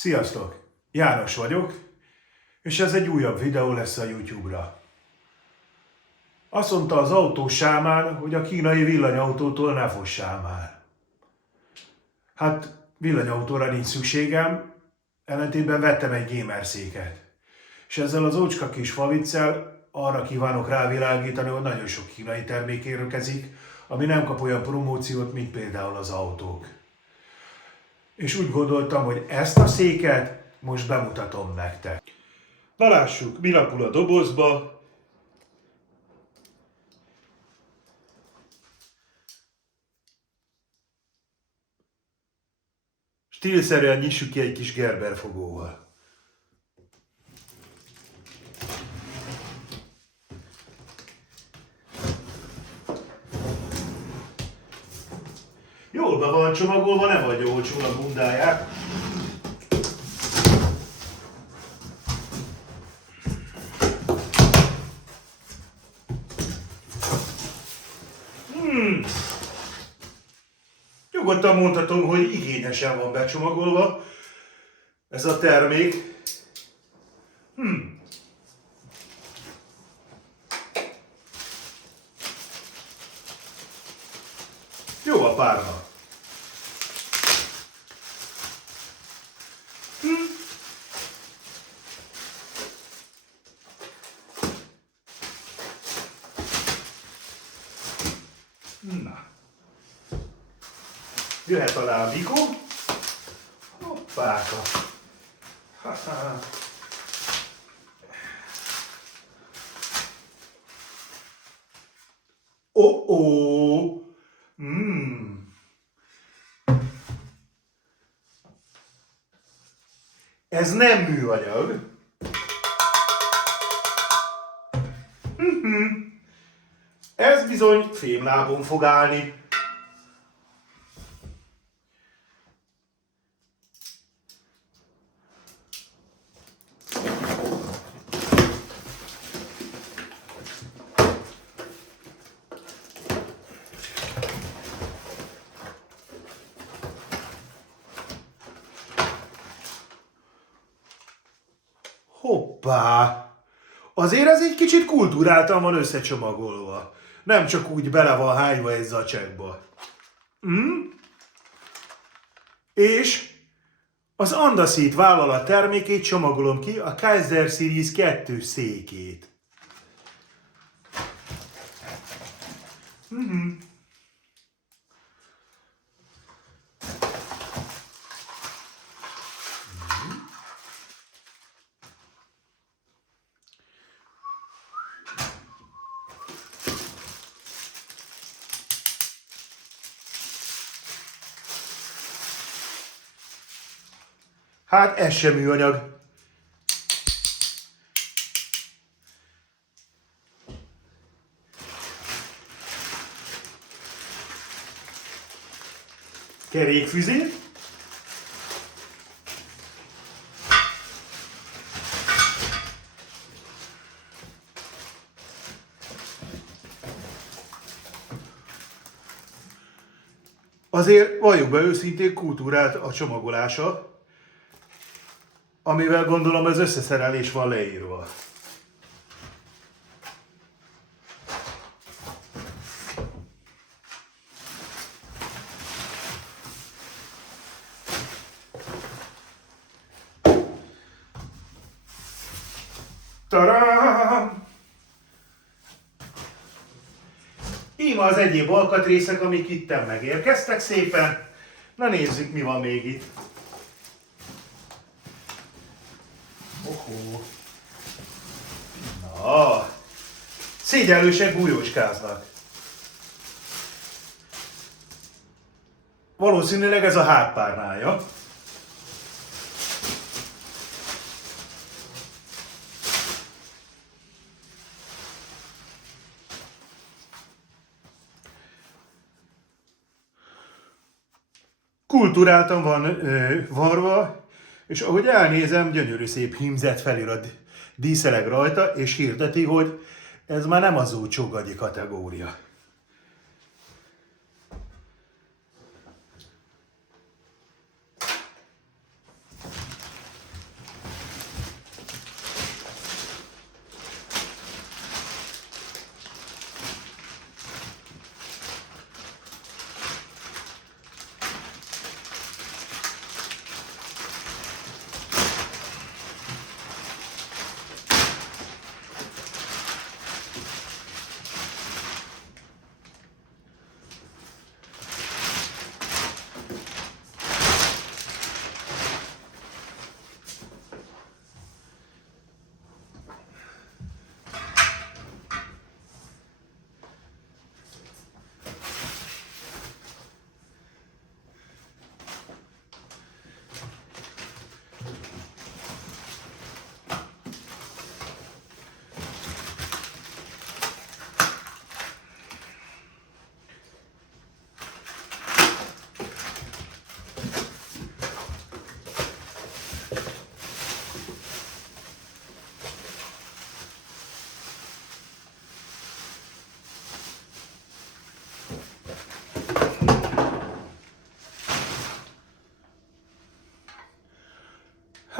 Sziasztok! János vagyok, és ez egy újabb videó lesz a YouTube-ra. Azt mondta az autós sámán, hogy a kínai villanyautótól ne fossál már. Hát villanyautóra nincs szükségem, ellentétben vettem egy gamer széket. És ezzel az ócska kis faviccel arra kívánok rávilágítani, hogy nagyon sok kínai termék érkezik, ami nem kap olyan promóciót, mint például az autók. És úgy gondoltam, hogy ezt a széket most bemutatom nektek. Na lássuk, mi lapul a dobozba. Stílszerűen nyissuk ki egy kis Gerber fogóval. Jól be van csomagolva, nem adja olcsón a bundáját. Nyugodtan mondhatom, hogy igényesen van becsomagolva ez a termék. Jó a párna. Na. Jöhet a lábikó. Hoppáka. Ha-ha. Oh-oh. Ez nem műanyag. Ez bizony fémlábon fog állni. Hoppá! Azért ez egy kicsit kulturáltan van összecsomagolva. Nem csak úgy bele van hányva egy zacsekba. És az Andaseat vállalat termékét csomagolom ki, a Kaiser Series 2 székét. Hát ez sem műanyag. Kerékfüzér. Azért valljuk be őszintén, kultúrált a csomagolása, amivel gondolom az összeszerelés van leírva. Tarám! Íme az egyéb alkatrészek, amik itten megérkeztek szépen. Na nézzük, mi van még itt. Na, szégyellősek bújóskáznak. Valószínűleg ez a hátpárnája. Kulturáltan van varva, és ahogy elnézem, gyönyörű szép hímzett felirat díszeleg rajta, és hirdeti, hogy ez már nem az olcsó gagyi kategória.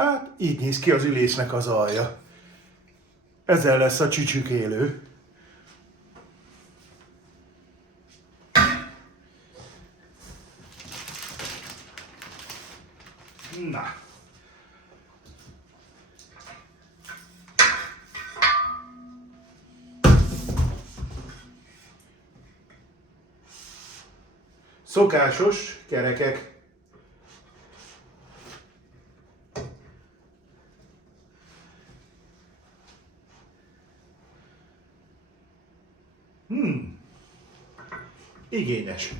Hát, így néz ki az ülésznek az alja. Ezzel lesz a csücsükélő. Na. Szokásos kerekek. Igényes.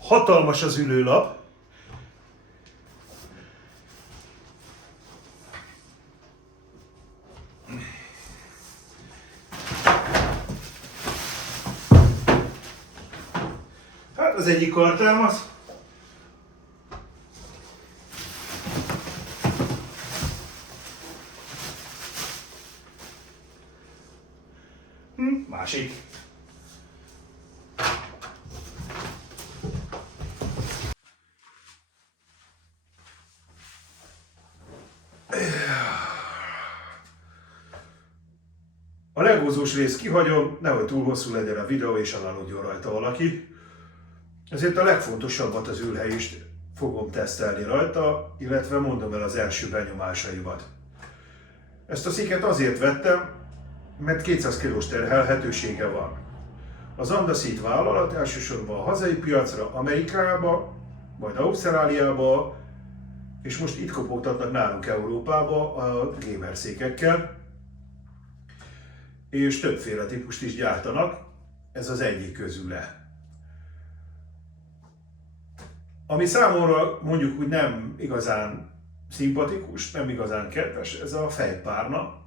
Hatalmas az ülőlap. Hát az egyik kartámaz. Másik. A legózós részt kihagyom, nehogy túl hosszú legyen a videó és elaludjon rajta valaki. Ezért a legfontosabbat, az ülhelyist fogom tesztelni rajta, illetve mondom el az első benyomásaimat. Ezt a széket azért vettem, mert 200 kg-s terhelhetősége van. Az Andaseat vállalat elsősorban a hazai piacra, Amerikába, majd Ausztráliába, és most itt kopogtatnak nálunk Európába a gamer székekkel, és többféle típust is gyártanak, ez az egyik közüle. Ami számomra mondjuk úgy nem igazán szimpatikus, nem igazán kedves, ez a fejpárna.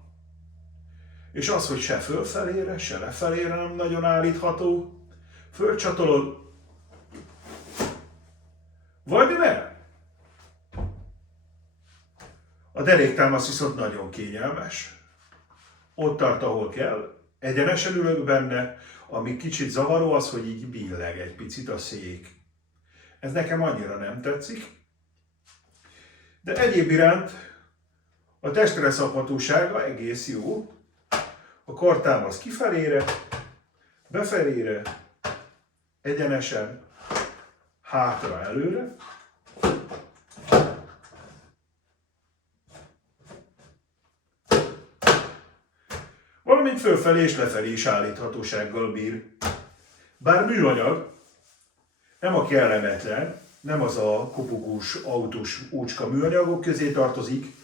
És az, hogy se fölfelére, se lefelére nem nagyon állítható, fölcsatolod, vagy nem. A deréktámasz viszont nagyon kényelmes. Ott tart, ahol kell, egyenesen ülök benne, ami kicsit zavaró az, hogy így billeg egy picit a szék. Ez nekem annyira nem tetszik. De egyéb iránt a testre szabhatósága egész jó. A kartámasz kifelére, befelére, egyenesen, hátra, előre. Valamint fölfelé és lefelé is állíthatósággal bír. Bár műanyag, nem a kellemetlen, nem az a kopogós, autós ócska műanyagok közé tartozik.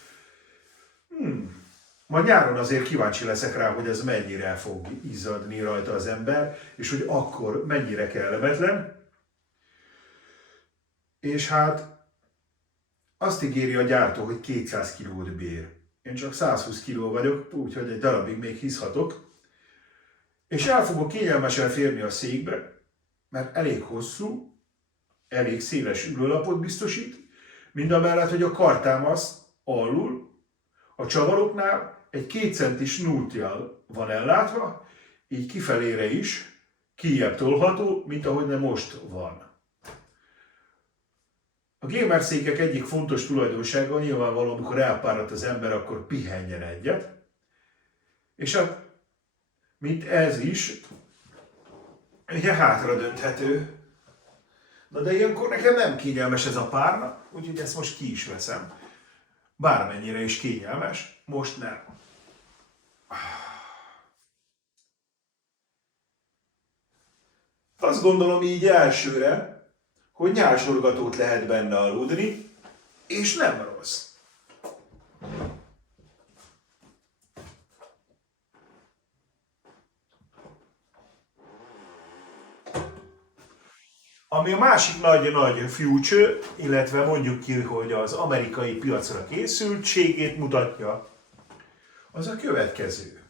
Majd nyáron azért kíváncsi leszek rá, hogy ez mennyire fog izzadni rajta az ember, és hogy akkor mennyire kellemetlen. És hát azt ígéri a gyártó, hogy 200 kilót bír. Én csak 120 kiló vagyok, úgyhogy egy darabig még hiszhatok. És el fogok kényelmesen férni a székbe, mert elég hosszú, elég széles ülőlapot biztosít, mindamellett, hogy a kartámasz alul, a csavaroknál egy 2 centis nútjal van ellátva, így kifelére is kijjebb tolható, mint ahogy nem most van. A gamer székek egyik fontos tulajdonsága nyilvánvalóan, amikor elpáradt az ember, akkor pihenjen egyet. És hát, mint ez is, ugye hátra dönthető. Na de ilyenkor nekem nem kényelmes ez a párna, úgyhogy ezt most ki is veszem. Bármennyire is kényelmes, most nem. Azt gondolom így elsőre, hogy nyálsorgatót lehet benne aludni, és nem rossz. Ami a másik nagy-nagy future, illetve mondjuk ki, hogy az amerikai piacra készültségét mutatja, az a következő.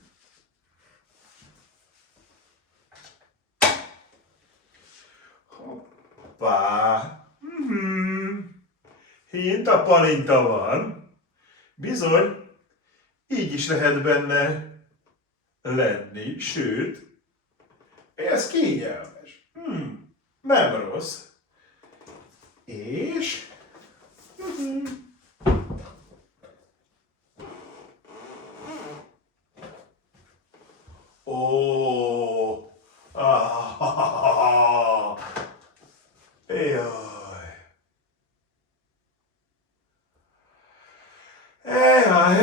Hoppá! Hinta palinta van. Bizony, így is lehet benne lenni, sőt, ez kényelmes. Nem rossz. És... Ó... Jaj.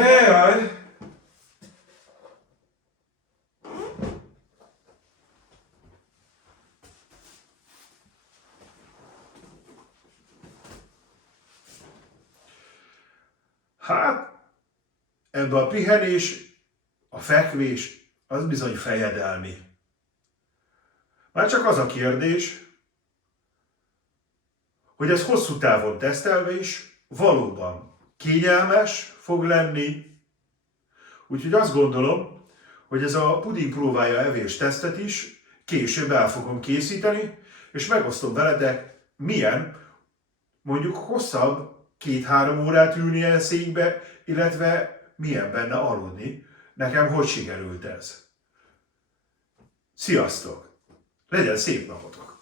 Jaj. Hát, ebbe a pihenés, a fekvés, az bizony fejedelmi. Már csak az a kérdés, hogy ez hosszú távon tesztelve is valóban kényelmes fog lenni. Úgyhogy azt gondolom, hogy ez a puding próbálja evés tesztet is később el fogom készíteni, és megosztom veletek, milyen mondjuk hosszabb 2-3 órát ülni el székbe, illetve milyen benne aludni. Nekem hogy sikerült ez? Sziasztok! Legyen szép napotok!